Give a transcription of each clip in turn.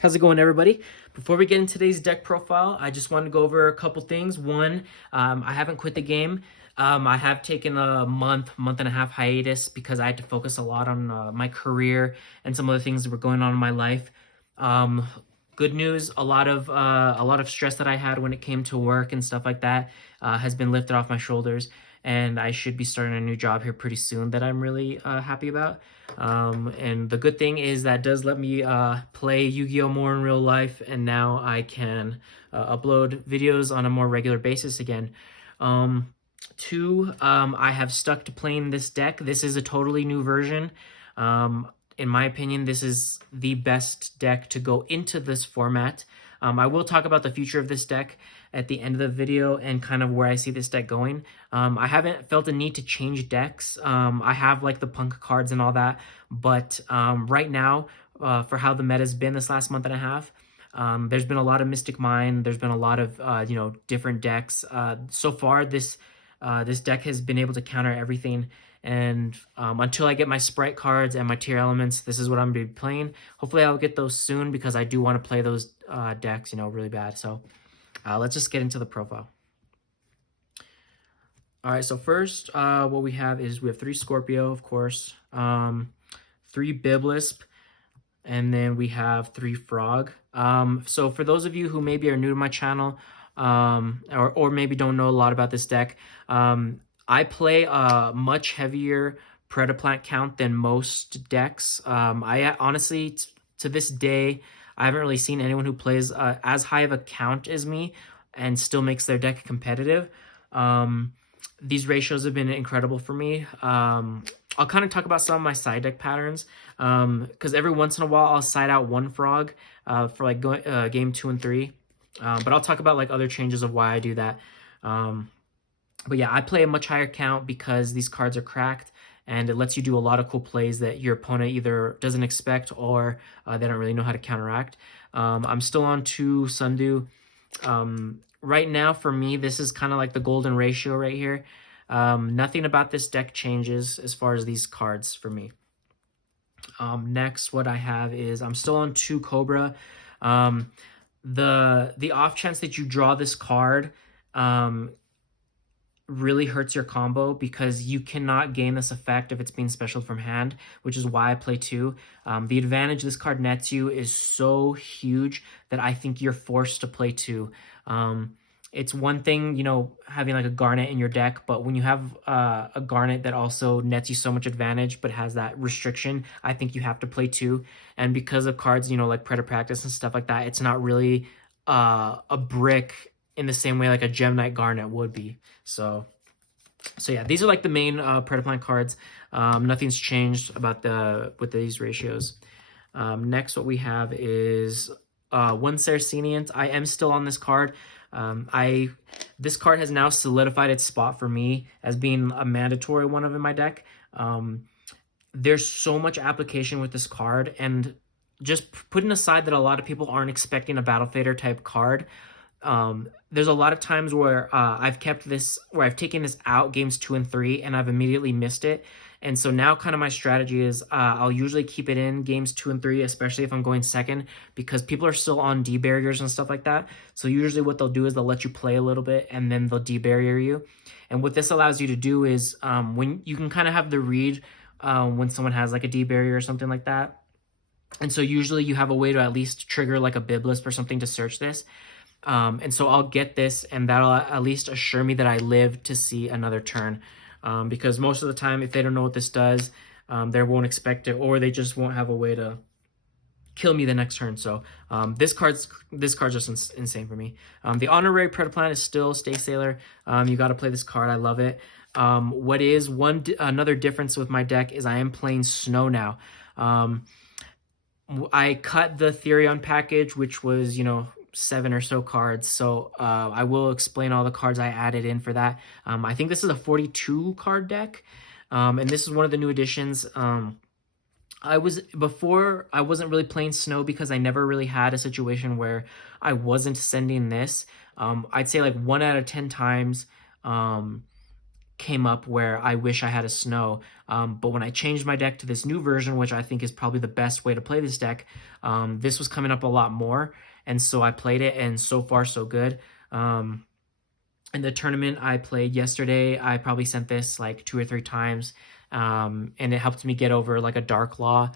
How's it going, everybody? Before we get into today's deck profile, I just want to go over a couple things. One, I haven't quit the game. I have taken a month and a half hiatus because I had to focus a lot on my career and some other things that were going on in my life. Um, Good news, a lot of stress that I had when it came to work and stuff like that has been lifted off my shoulders, and I should be starting a new job here pretty soon that I'm really happy about. And the good thing is that does let me play Yu-Gi-Oh! More in real life, and now I can upload videos on a more regular basis again. Two, I have stuck to playing this deck. This is a totally new version. In my opinion, this is the best deck to go into this format. I will talk about the future of this deck at the end of the video and kind of where I see this deck going. I haven't felt a need to change decks. I have like the punk cards and all that, but right now, for how the meta's been this last month and a half, there's been a lot of Mystic Mine. There's been a lot of different decks. So far, this deck has been able to counter everything. And until I get my Sprite cards and my tier elements, this is what I'm going to be playing. Hopefully I'll get those soon because I do want to play those decks, really bad. So let's just get into the profile. All right, so first what we have is we have 3 Scorpio, of course, 3 Biblisp, and then we have 3 Frog. So for those of you who maybe are new to my channel, or maybe don't know a lot about this deck, I play a much heavier Predaplant count than most decks. I honestly, to this day, I haven't really seen anyone who plays as high of a count as me and still makes their deck competitive. These ratios have been incredible for me. I'll kind of talk about some of my side deck patterns, because every once in a while I'll side out 1 Frog for like game 2 and 3. But I'll talk about like other changes of why I do that. But yeah, I play a much higher count because these cards are cracked, and it lets you do a lot of cool plays that your opponent either doesn't expect or they don't really know how to counteract. I'm still on 2 Sundew. Right now, for me, this is kind of like the golden ratio right here. Nothing about this deck changes as far as these cards for me. Next, what I have is I'm still on 2 Cobra. The off chance that you draw this card really hurts your combo because you cannot gain this effect if it's being special from hand, which is why I play 2. The advantage this card nets you is so huge that I think you're forced to play 2. It's one thing, having like a Garnet in your deck, but when you have a Garnet that also nets you so much advantage but has that restriction, I think you have to play 2. And because of cards, like Predator Practice and stuff like that, it's not really a brick in the same way like a Gem Knight Garnet would be. So yeah, these are like the main Predaplant cards. Nothing's changed about with these ratios. Next, what we have is 1 Saraceniant. I am still on this card. This card has now solidified its spot for me as being a mandatory one in my deck. There's so much application with this card, and just putting aside that a lot of people aren't expecting a Battle Fader type card, there's a lot of times where I've taken this out games 2 and 3 and I've immediately missed it. And so now kind of my strategy is I'll usually keep it in games 2 and 3, especially if I'm going second, because people are still on D barriers and stuff like that. So usually what they'll do is they'll let you play a little bit and then they'll D barrier you. And what this allows you to do is when you can kind of have the read when someone has like a D barrier or something like that. And so usually you have a way to at least trigger like a Biblisp or something to search this. And so I'll get this, and that'll at least assure me that I live to see another turn. Because most of the time, if they don't know what this does, they won't expect it, or they just won't have a way to kill me the next turn. So this card's just insane for me. The honorary Predaplant is still Stay Sailor. You got to play this card. I love it. What is another difference with my deck is I am playing Snow now. I cut the Therion package, which was 7 or so cards, so I will explain all the cards I added in for that. I think this is a 42 card deck, and this is one of the new additions. Before I wasn't really playing Snow because I never really had a situation where I wasn't sending this. I'd say like 1 out of 10 times came up where I wish I had a snow. But when I changed my deck to this new version, which I think is probably the best way to play this deck, this was coming up a lot more. And so I played it, and so far so good. In the tournament I played yesterday, I probably sent this like 2 or 3 times, and it helped me get over like a Dark Law,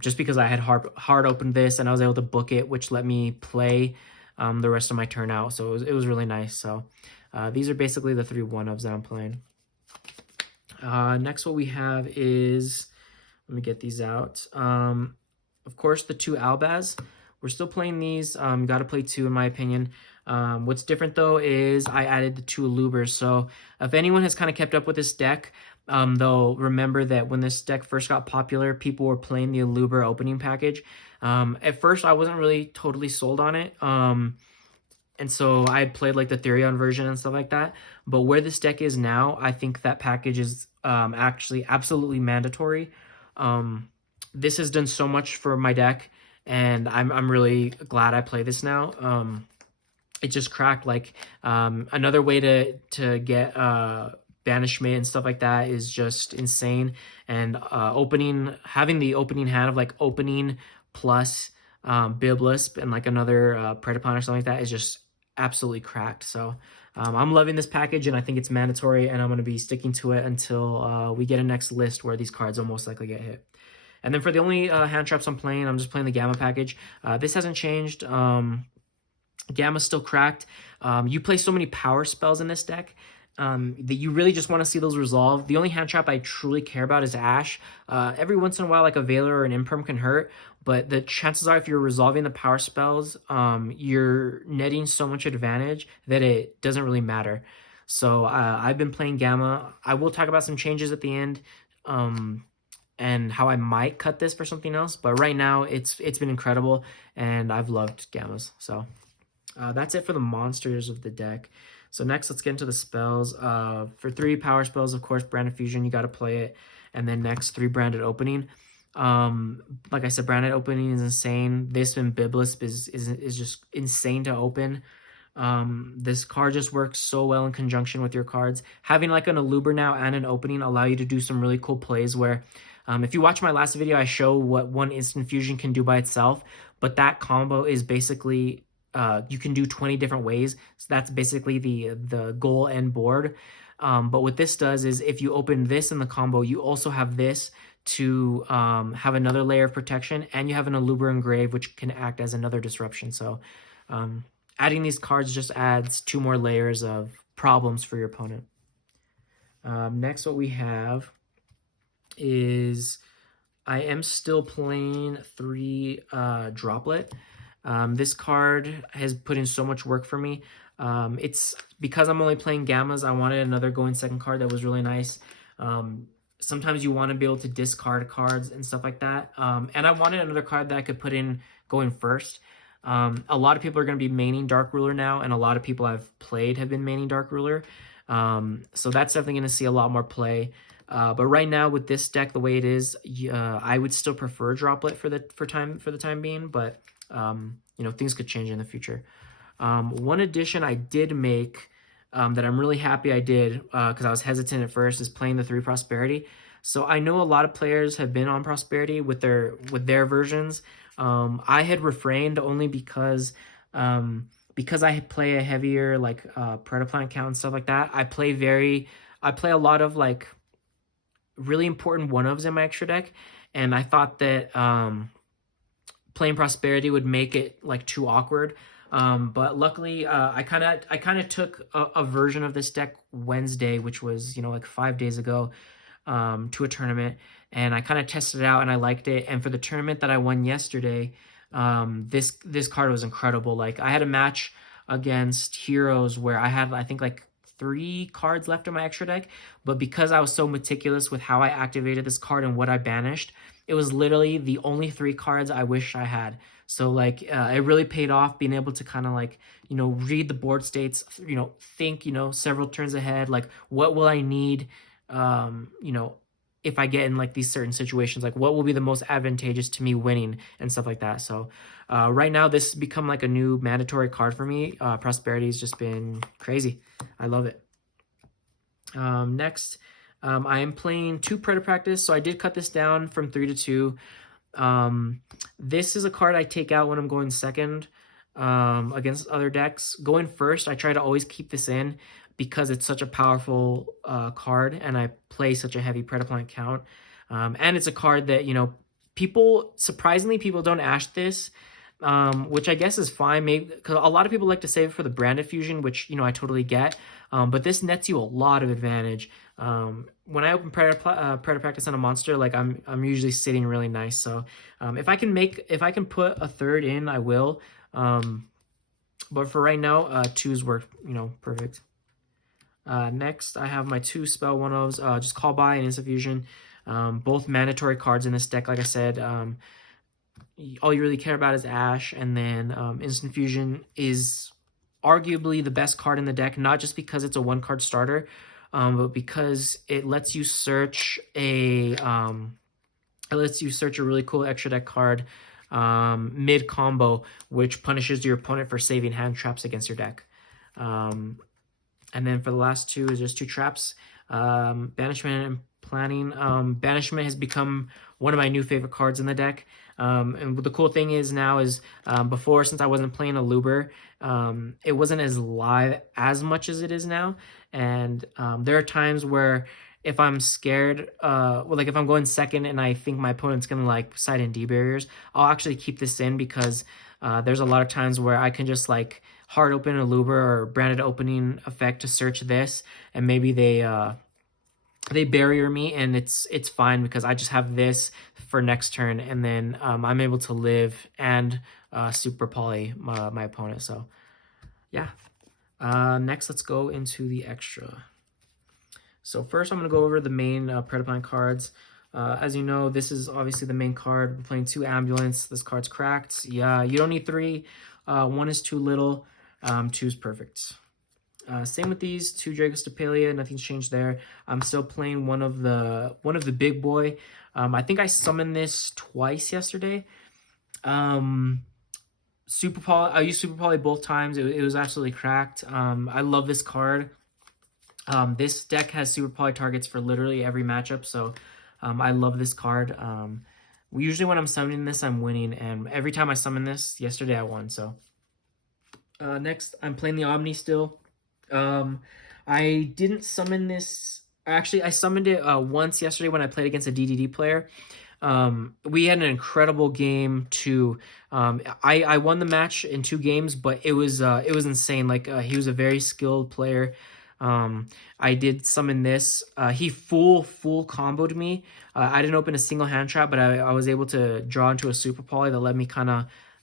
just because I had hard opened this and I was able to book it, which let me play the rest of my turn out. So it was really nice. So these are basically the 3 1-ofs that I'm playing. Next, what we have is, let me get these out. Of course, the 2 Albaz. We're still playing these. You got to play 2, in my opinion. What's different, though, is I added the 2 Alubers. So if anyone has kind of kept up with this deck, they'll remember that when this deck first got popular, people were playing the Aluber opening package. At first, I wasn't really totally sold on it. And so I had played like the Therion version and stuff like that. But where this deck is now, I think that package is actually absolutely mandatory. This has done so much for my deck, and I'm really glad I play this now. It just cracked. Like another way to get banishment and stuff like that is just insane. And having the opening hand of like opening plus Biblisp and like another Predaplant or something like that is just absolutely cracked. So I'm loving this package, and I think it's mandatory, and I'm going to be sticking to it until we get a next list where these cards will most likely get hit. And then for the only hand traps I'm playing, I'm just playing the Gamma package. This hasn't changed. Gamma's still cracked. You play so many power spells in this deck that you really just want to see those resolve. The only hand trap I truly care about is Ash. Every once in a while, like a Veiler or an Imperm can hurt, but the chances are if you're resolving the power spells, you're netting so much advantage that it doesn't really matter. So I've been playing Gamma. I will talk about some changes at the end, and how I might cut this for something else. But right now, it's been incredible, and I've loved Gammas. So that's it for the monsters of the deck. So next, let's get into the spells. For 3 power spells, of course, Branded Fusion, you got to play it. And then next, 3 Branded Opening. Like I said, Branded Opening is insane. This and Biblisp is just insane to open. This card just works so well in conjunction with your cards. Having like an Aluber now and an opening allow you to do some really cool plays where, if you watch my last video, I show what 1 instant fusion can do by itself, but that combo is basically, you can do 20 different ways. So that's basically the goal and board. But what this does is if you open this in the combo, you also have this to have another layer of protection, and you have an Aluber Engrave, which can act as another disruption. So adding these cards just adds 2 more layers of problems for your opponent. Next, what we have is I am still playing 3 Droplet. This card has put in so much work for me. It's because I'm only playing Gammas, I wanted another going second card that was really nice. Sometimes you want to be able to discard cards and stuff like that. And I wanted another card that I could put in going first. A lot of people are going to be maining Dark Ruler now, and a lot of people I've played have been maining Dark Ruler. So that's definitely going to see a lot more play. But right now with this deck, the way it is, I would still prefer Droplet for the time being, but things could change in the future. One addition I did make that I'm really happy I did, because I was hesitant at first, is playing the 3 Prosperity. So I know a lot of players have been on Prosperity with their versions. I had refrained only because I play a heavier like Predaplant count and stuff like that. I play a lot of like really important 1-ofs in my extra deck, and I thought that playing Prosperity would make it like too awkward. But luckily, I kind of took a version of this deck Wednesday, which was like 5 days ago, to a tournament, and I kind of tested it out and I liked it. And for the tournament that I won yesterday, this card was incredible. Like I had a match against Heroes where I had, I think, like 3 cards left in my extra deck, but because I was so meticulous with how I activated this card and what I banished, it was literally the only 3 cards I wish I had. So like it really paid off being able to kind of like read the board states, think several turns ahead, like what will I need, if I get in like these certain situations, like what will be the most advantageous to me winning and stuff like that. So right now this has become like a new mandatory card for me. Prosperity has just been crazy. I love it. Next, I am playing 2 Practice, so I did cut this down from 3 to 2. This is a card I take out when I'm going second against other decks. Going first, I try to always keep this in because it's such a powerful card, and I play such a heavy Predaplant count. And it's a card that, surprisingly, people don't ash this, which I guess is fine. Maybe because a lot of people like to save it for the Branded Fusion, which I totally get. But this nets you a lot of advantage. When I open Predator Practice on a monster, like I'm usually sitting really nice. So if I can put a third in, I will. But for right now, twos work perfect. Next, I have my 2 spell 1/ofs, just Call By and Instant Fusion. Both mandatory cards in this deck. Like I said, all you really care about is Ash, and then Instant Fusion is arguably the best card in the deck, not just because it's a 1-card starter, but because it lets you search a really cool extra deck card mid combo, which punishes your opponent for saving hand traps against your deck. And then for the last 2 is just 2 traps, Banishment and Planning. Banishment has become one of my new favorite cards in the deck. And the cool thing is now is before, since I wasn't playing a Luber, it wasn't as live as much as it is now. And there are times where if I'm scared, like if I'm going second and I think my opponent's going to like side in D barriers, I'll actually keep this in because there's a lot of times where I can just like hard open a Luber or branded opening effect to search this, and maybe they barrier me, and it's fine because I just have this for next turn, and then I'm able to live and super poly my opponent. So yeah. Next, let's go into the extra. So first, I'm going to go over the main Predaplant cards. As you know, this is obviously the main card. We're playing 2 Ambulance. This card's cracked. Yeah, you don't need 3. 1 is too little. 2 is perfect. Same with these 2 Dragostapelia. Nothing's changed there. I'm still playing one of the big boy. I think I summoned this twice yesterday. Super Poly. I used Super Poly both times. It was absolutely cracked. I love this card. This deck has Super Poly targets for literally every matchup, so I love this card. Usually when I'm summoning this, I'm winning, and every time I summon this, yesterday I won. So next, I'm playing the Omni still. I didn't summon this. Actually, I summoned it once yesterday when I played against a DDD player. We had an incredible game too. I won the match in 2 games, but it was insane. Like he was a very skilled player. I did summon this. He full comboed me. I didn't open a single hand trap, but I was able to draw into a super poly that let me kind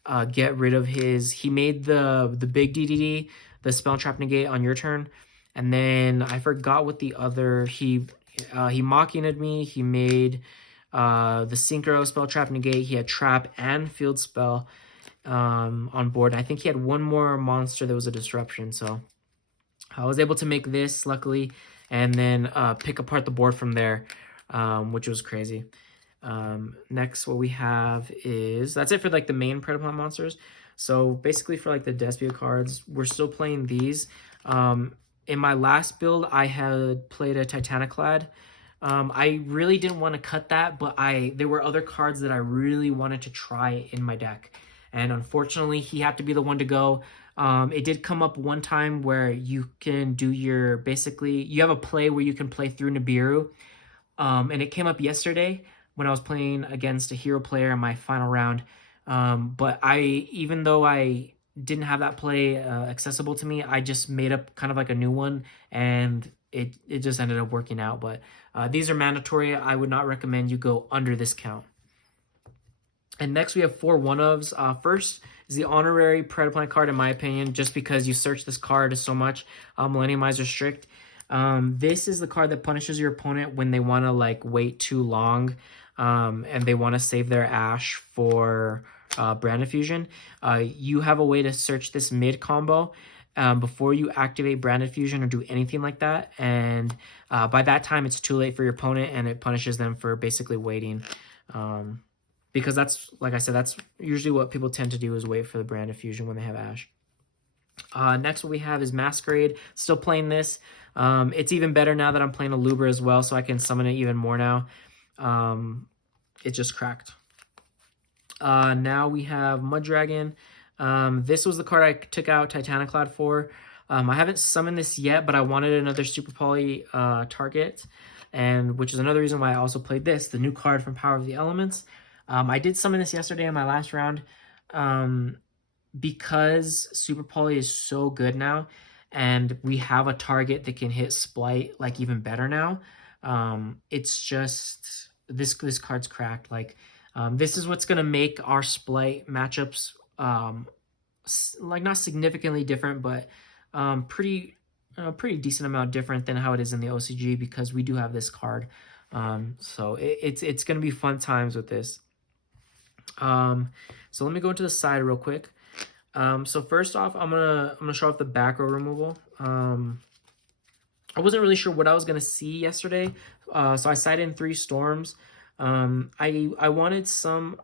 of get rid of his. He made the big DDD, the spell trap negate on your turn, and then I forgot what the other he mocking me. He made the synchro spell trap negate. He had trap and field spell on board. I think he had one more monster that was a disruption, so I was able to make this, luckily, and then pick apart the board from there, which was crazy. Next, what we have is, that's it for like the main Predaplant monsters. So basically for like the Despia cards, we're still playing these. In my last build, I had played a Titaniclad. I really didn't want to cut that, but there were other cards that I really wanted to try in my deck. And unfortunately, he had to be the one to go. It did come up one time where you can do you have a play where you can play through Nibiru. And it came up yesterday when I was playing against a hero player in my final round. But even though I didn't have that play accessible to me, I just made up kind of like a new one, and it just ended up working out. But these are mandatory. I would not recommend you go under this count. And next we have 4 1-ofs. First is the honorary Predaplant card, in my opinion, just because you search this card so much. Millenniumizer Strict. This is the card that punishes your opponent when they want to like wait too long, and they want to save their Ash for Brand Fusion. You have a way to search this mid combo before you activate Branded Fusion or do anything like that, and by that time it's too late for your opponent, and it punishes them for basically waiting. Because that's, like I said, that's usually what people tend to do, is wait for the Brand of Fusion when they have Ash. Next, what we have is Masquerade. Still playing this. It's even better now that I'm playing a Luber as well, so I can summon it even more now. It just cracked. Now we have Mud Dragon. This was the card I took out Titaniclad for. I haven't summoned this yet, but I wanted another Super Poly target, and which is another reason why I also played this, the new card from Power of the Elements. I did summon this yesterday in my last round. Because Super Poly is so good now, and we have a target that can hit Splight like even better now. It's just this card's cracked. Like this is what's gonna make our Splight matchups like not significantly different, but pretty decent amount different than how it is in the OCG because we do have this card. So it's gonna be fun times with this. So let me go into the side real quick. So first off, I'm gonna show off the back row removal. I wasn't really sure what I was gonna see yesterday, so I sided in 3 storms. I wanted some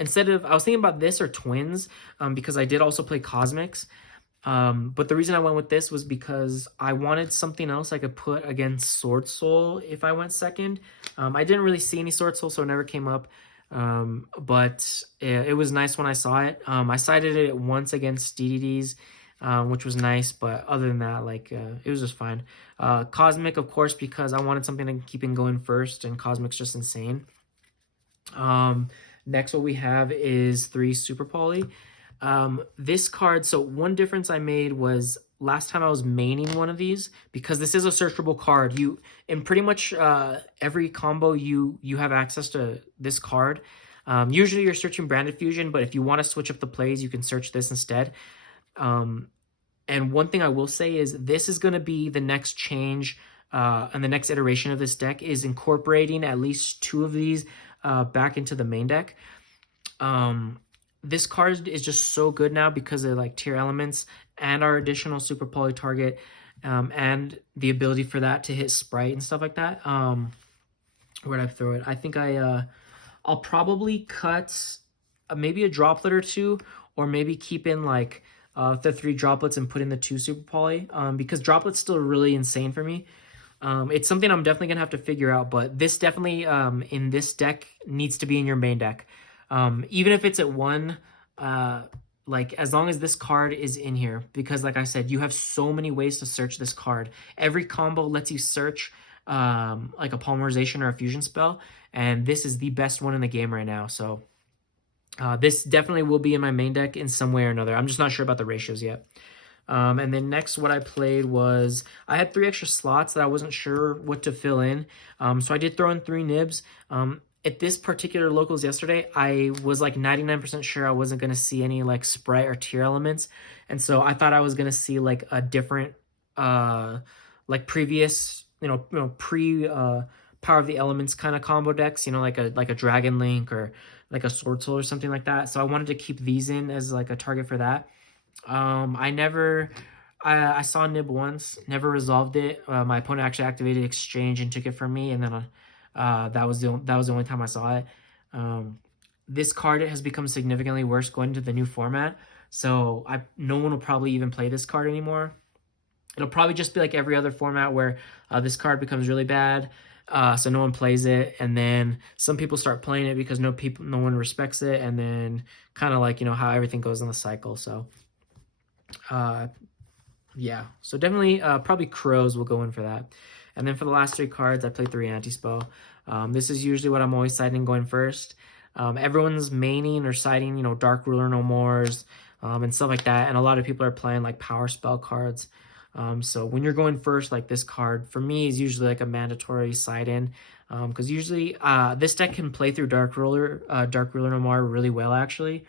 instead of I was thinking about this or twins, because I did also play cosmics. But the reason I went with this was because I wanted something else I could put against Sword Soul if I went second. I didn't really see any Sword Soul, so it never came up. But it was nice when I saw it. I sided it once against DDDs, which was nice, but other than that, like, it was just fine. Cosmic, of course, because I wanted something to keep it going first, and Cosmic's just insane. Next, what we have is 3 Super Poly. This card, so one difference I made was last time I was maining one of these, because this is a searchable card. You in pretty much every combo you have access to this card. Usually you're searching Branded Fusion, but if you want to switch up the plays, you can search this instead. And one thing I will say is this is going to be the next change, and the next iteration of this deck is incorporating at least 2 of these back into the main deck. This card is just so good now because of like tier elements and our additional Super Poly target, and the ability for that to hit Sprite and stuff like that. Where'd I throw it? I think I'll probably cut maybe a droplet or 2, or maybe keep in like the 3 droplets and put in the 2 Super Poly, because droplets still really insane for me. It's something I'm definitely gonna have to figure out, but this definitely in this deck needs to be in your main deck. Even if it's at 1, like as long as this card is in here, because like I said, you have so many ways to search this card. Every combo lets you search like a polymerization or a fusion spell, and this is the best one in the game right now. So this definitely will be in my main deck in some way or another. I'm just not sure about the ratios yet. And then next, what I played was I had 3 extra slots that I wasn't sure what to fill in. So I did throw in 3 nibs. At this particular locals yesterday, I was like 99% sure I wasn't going to see any like Sprite or tier elements. And so I thought I was going to see like a different, like previous, pre Power of the Elements kind of combo decks, like a Dragon Link or like a Sword Soul or something like that. So I wanted to keep these in as like a target for that. I saw Nib once, never resolved it. My opponent actually activated Exchange and took it from me, and then that was the only time I saw it. This card has become significantly worse going into the new format, so no one will probably even play this card anymore. It'll probably just be like every other format where this card becomes really bad, so no one plays it, and then some people start playing it because no one respects it, and then kind of like how everything goes in the cycle. So yeah, so definitely probably Crows will go in for that. And then for the last 3 cards, I played 3 Anti-Spell. This is usually what I'm always siding going first. Everyone's maining or siding, Dark Ruler No Mores, and stuff like that. And a lot of people are playing like Power Spell cards. So when you're going first, like this card, for me is usually like a mandatory side in. Because usually this deck can play through Dark Ruler No More really well, actually.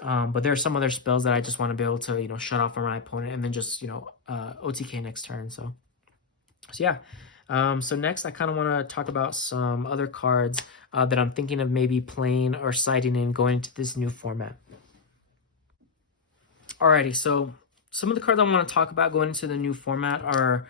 But there are some other spells that I just want to be able to, shut off on my opponent and then just, OTK next turn. So yeah. So next, I kind of want to talk about some other cards that I'm thinking of maybe playing or siding in going into this new format. Alrighty, so some of the cards I want to talk about going into the new format are,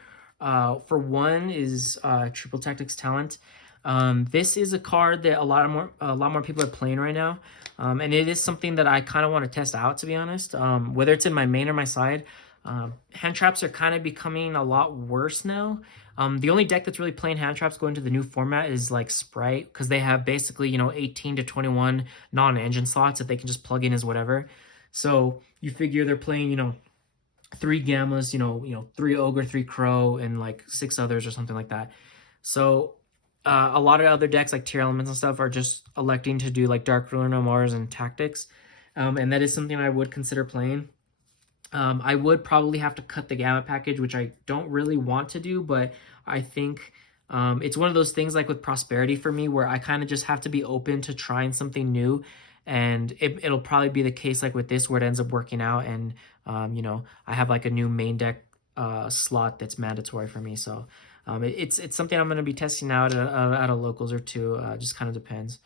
for one is Triple Tactics Talent. This is a card that a lot more people are playing right now, and it is something that I kind of want to test out, to be honest. Whether it's in my main or my side, hand traps are kind of becoming a lot worse now. The only deck that's really playing hand traps going to the new format is like Sprite, because they have basically 18 to 21 non-engine slots that they can just plug in as whatever. So you figure they're playing three Gammas, three Ogre, three Crow, and like six others or something like that. So a lot of other decks like Tier Elements and stuff are just electing to do like Dark Ruler No Mores and Tactics. And that is something I would consider playing. I would probably have to cut the Gamma package, which I don't really want to do, but I think it's one of those things like with Prosperity for me where I kind of just have to be open to trying something new. And it'll probably be the case like with this where it ends up working out and, I have like a new main deck slot that's mandatory for me. So it's something I'm going to be testing out at a locals or two. Just kind of depends.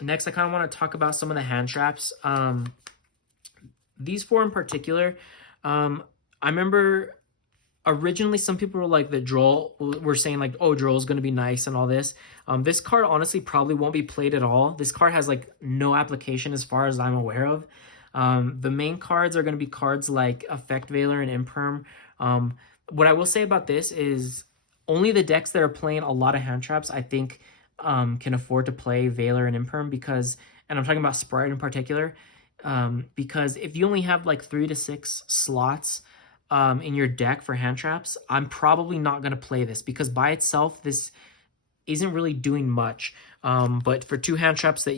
Next, I kind of want to talk about some of the hand traps. These four in particular, I remember originally some people were like the Droll were saying like, oh, Droll is going to be nice and all this. This card honestly probably won't be played at all. This card has like no application as far as I'm aware of. The main cards are going to be cards like Effect Veiler and Imperm. What I will say about this is only the decks that are playing a lot of hand traps, I think, can afford to play Veiler and Imperm because, and I'm talking about Sprite in particular, because if you only have like 3 to 6 slots in your deck for hand traps, I'm probably not going to play this because by itself, this isn't really doing much. But for two hand traps that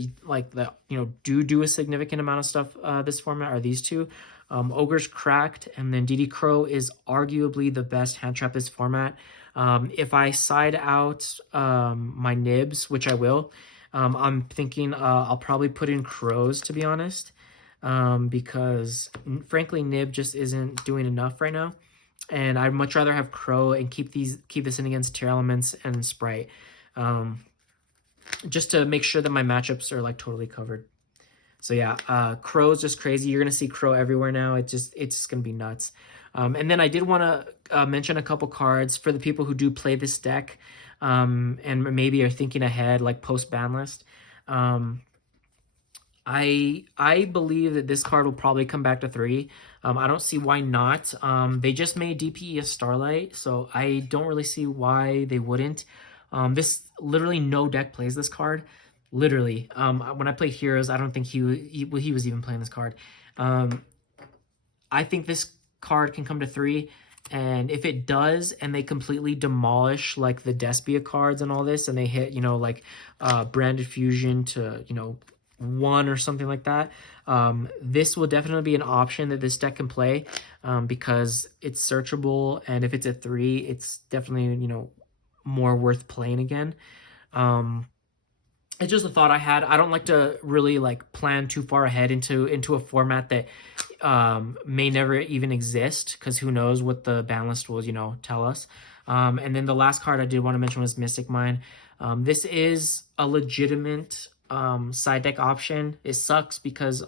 do a significant amount of stuff this format are these two. Ogre's Cracked and then DD Crow is arguably the best hand trap this format. If I side out my nibs, which I will, I'm thinking I'll probably put in Crows, to be honest, because frankly Nib just isn't doing enough right now. And I'd much rather have Crow and keep this in against Tier Elements and Sprite. Just to make sure that my matchups are like totally covered. So yeah, Crow's just crazy. You're gonna see Crow everywhere now. It's just gonna be nuts. And then I did want to mention a couple cards for the people who do play this deck, and maybe are thinking ahead, like post ban list. I believe that this card will probably come back to 3. I don't see why not. They just made DPE a Starlight, so I don't really see why they wouldn't. This literally no deck plays this card. Literally, when I played Heroes, I don't think he was even playing this card. I think this card can come to 3, and if it does, and they completely demolish like the Despia cards and all this, and they hit Branded Fusion to 1 or something like that, this will definitely be an option that this deck can play, because it's searchable, and if it's at 3, it's definitely more worth playing again. It's just a thought I had. I don't like to really like plan too far ahead into a format that may never even exist, because who knows what the ban list will tell us. And then the last card I did want to mention was Mystic Mine. This is a legitimate side deck option. It sucks because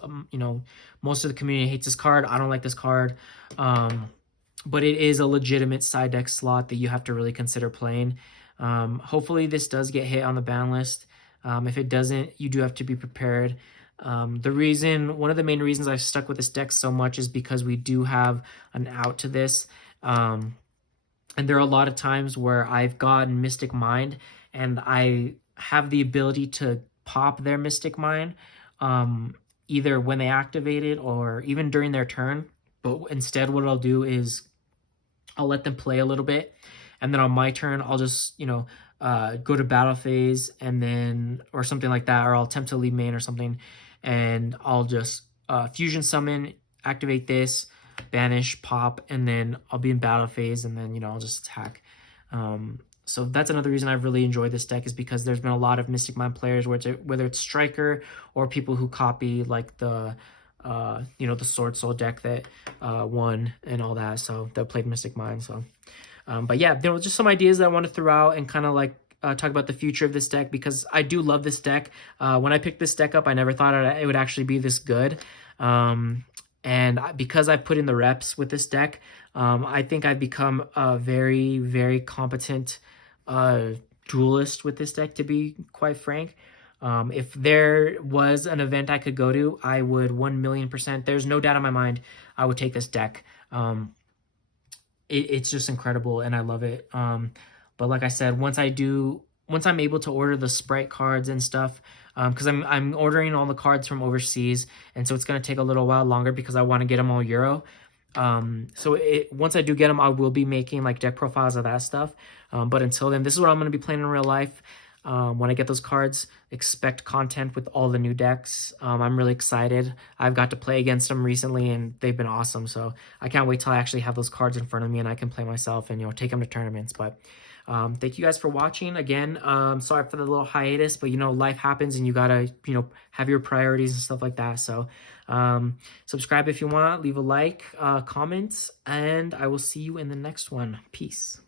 most of the community hates this card. I don't like this card, but it is a legitimate side deck slot that you have to really consider playing. Hopefully this does get hit on the ban list. If it doesn't, you do have to be prepared. One of the main reasons I've stuck with this deck so much is because we do have an out to this. And there are a lot of times where I've gotten Mystic Mind and I have the ability to pop their Mystic Mine, either when they activate it or even during their turn. But instead what I'll do is I'll let them play a little bit, and then on my turn I'll just go to battle phase and then or something like that, or I'll attempt to leave main or something, and I'll just fusion summon, activate this, banish, pop, and then I'll be in battle phase, and then I'll just attack. So that's another reason I've really enjoyed this deck, is because there's been a lot of Mystic Mind players, whether it's Striker or people who copy like the the Sword Soul deck that won and all that, so that played Mystic Mind. So but yeah, there were just some ideas that I want to throw out and kind of like talk about the future of this deck, because I do love this deck. When I picked this deck up, I never thought it would actually be this good. And because I put in the reps with this deck, I think I've become a very, very competent duelist with this deck, to be quite frank. If there was an event I could go to, I would 1,000,000%. There's no doubt in my mind I would take this deck. It's just incredible and I love it. But like I said, once I'm able to order the Sprite cards and stuff, because I'm ordering all the cards from overseas, and so it's gonna take a little while longer because I want to get them all Euro. So once I do get them, I will be making like deck profiles of that stuff. But until then, this is what I'm gonna be playing in real life. When I get those cards, expect content with all the new decks. I'm really excited. I've got to play against them recently, and they've been awesome. So I can't wait till I actually have those cards in front of me and I can play myself and take them to tournaments. But thank you guys for watching again. Sorry for the little hiatus, but life happens and you gotta have your priorities and stuff like that. So subscribe if you want, leave a like, comments, and I will see you in the next one. Peace.